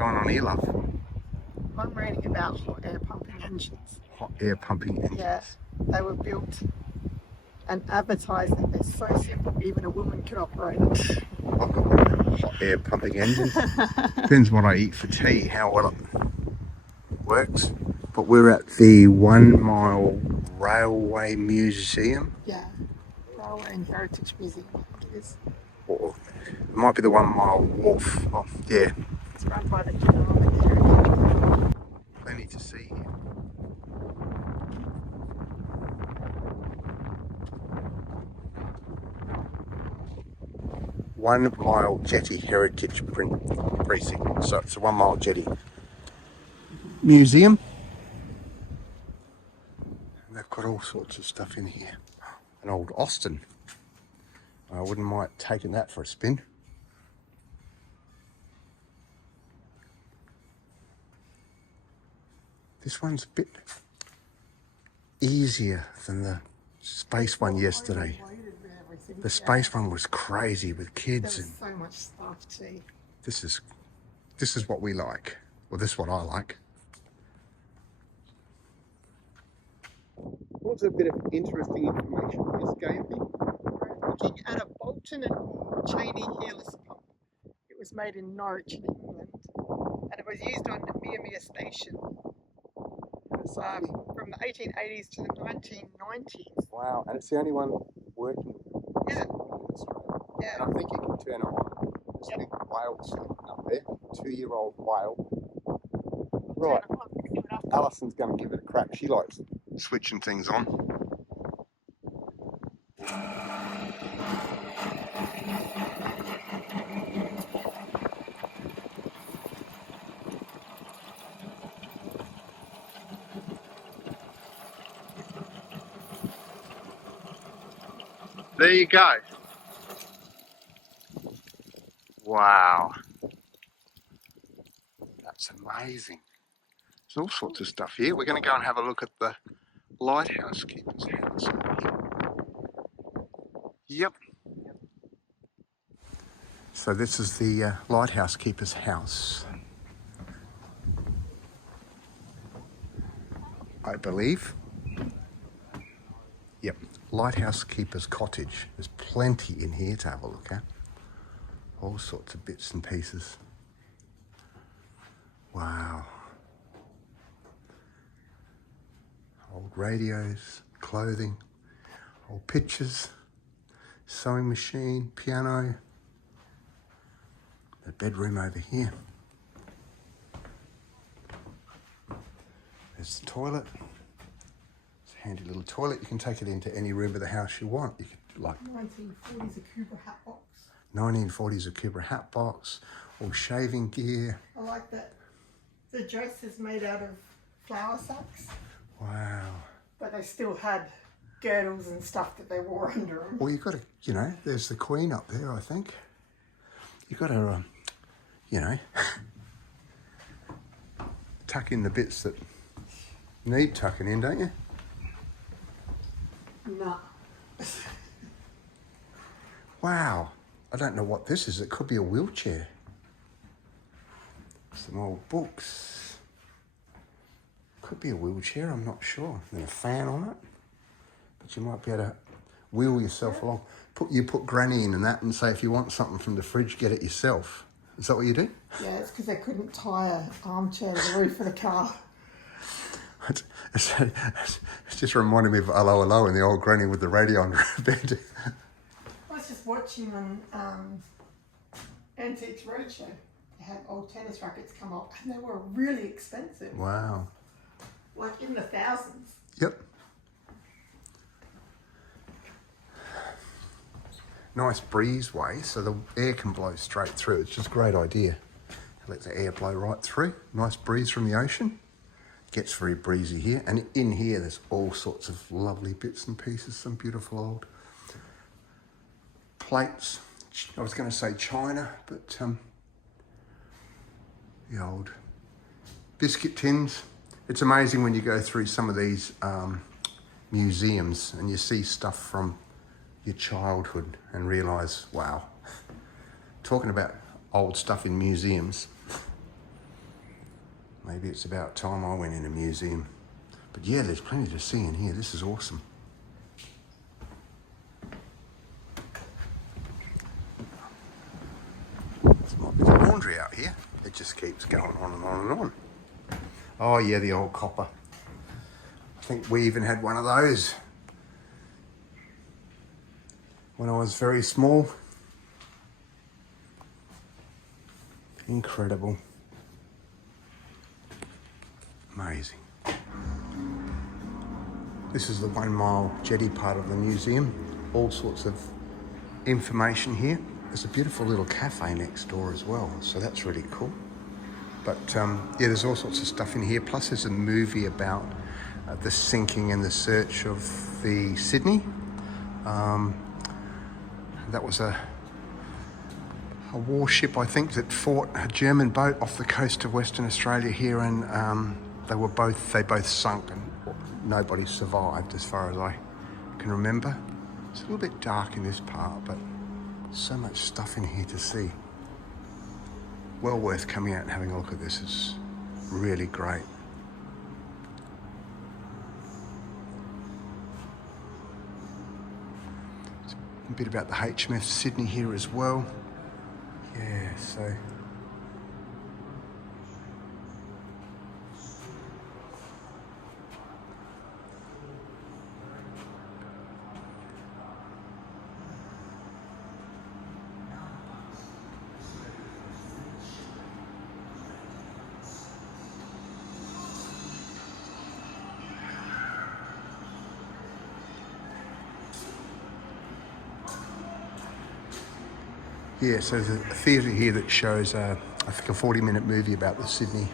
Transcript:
going on here, love? I'm reading about hot air pumping engines. Hot air pumping engines. Yeah, they were built and advertised that they're so simple even a woman can operate it. I've got one of them hot air pumping engines. Depends what I eat for tea, how well it works. But we're at the 1 Mile Railway Museum. Yeah, Railway and Heritage Museum, I think it is. Or it might be the 1 Mile Wharf. Oh, yeah. It's run by the Carnarvon Heritage. Plenty to see here. One Mile Jetty Heritage Precinct. So it's a 1 Mile Jetty Museum. And they've got all sorts of stuff in here. An old Austin. I wouldn't mind taking that for a spin. This one's a bit easier than the space one yesterday. The space one was crazy with kids. There's And so much stuff too. this is what we like. Well, this is what I like. What's a bit of interesting information this gave me? Looking at a Bolton and Cheney hairless pump. It was made in Norwich in England and it was used on the Mia Station. It was from the 1880s to the 1990s. Wow, and it's the only one working Yeah. in Australia. Yeah. And I think you can turn it on. There's a big whale sitting up there, 2-year-old whale. Right, Alison's going to give it a crack. She likes switching things on. There you go. Wow. That's amazing. There's all sorts of stuff here. We're going to go and have a look at the lighthouse keeper's house. Yep. So this is the lighthouse keeper's house, I believe. Yep, lighthouse keeper's cottage. There's plenty in here to have a look at. All sorts of bits and pieces. Wow. Old radios, clothing, old pictures, sewing machine, piano. The bedroom over here. There's the toilet. It's a handy little toilet. You can take it into any room of the house you want. You could, like 1940s a Cooper hat box. 1940s a Cooper hat box, all shaving gear. I like that. The dress is made out of flour sacks. Wow. But they still had girdles and stuff that they wore under them. Well, you've got to, you know, there's the Queen up there, I think. You've got to, you know, tuck in the bits that need tucking in, don't you? Nah. Wow. I don't know what this is. It could be a wheelchair. Some old books. Could be a wheelchair, I'm not sure. There's a fan on it. But you might be able to wheel yourself along. You put Granny in and that and say if you want something from the fridge, get it yourself. Is that what you do? Yeah, it's because they couldn't tie an armchair to the roof of the car. It's just reminding me of Hello Hello and the old granny with the radio on her bed. I was just watching on Antiques Roadshow. They had old tennis rackets come up and they were really expensive. Wow. Like in the thousands. Yep. Nice breezeway so the air can blow straight through. It's just a great idea. Let the air blow right through. Nice breeze from the ocean. Gets very breezy here. And in here there's all sorts of lovely bits and pieces. Some beautiful old plates. I was going to say china, but the old biscuit tins. It's amazing when you go through some of these museums and you see stuff from your childhood and realise, wow, talking about old stuff in museums, Maybe it's about time I went in a museum. But yeah, there's plenty to see in here. This is awesome. There's my bit of laundry out here. It just keeps going on and on and on. Oh yeah, the old copper. I think we even had one of those when I was very small. Incredible. Amazing. This is the 1 Mile Jetty part of the museum. All sorts of information here. There's a beautiful little cafe next door as well, so that's really cool. But yeah, there's all sorts of stuff in here. Plus there's a movie about the sinking and the search of the Sydney. That was a warship, I think, that fought a German boat off the coast of Western Australia here, and they both sunk, and nobody survived as far as I can remember. It's a little bit dark in this part, but so much stuff in here to see. Well worth coming out and having a look at this. It's really great. It's a bit about the HMS Sydney here as well. Yeah, so yeah, so there's a theatre here that shows, I think, a 40-minute movie about the Sydney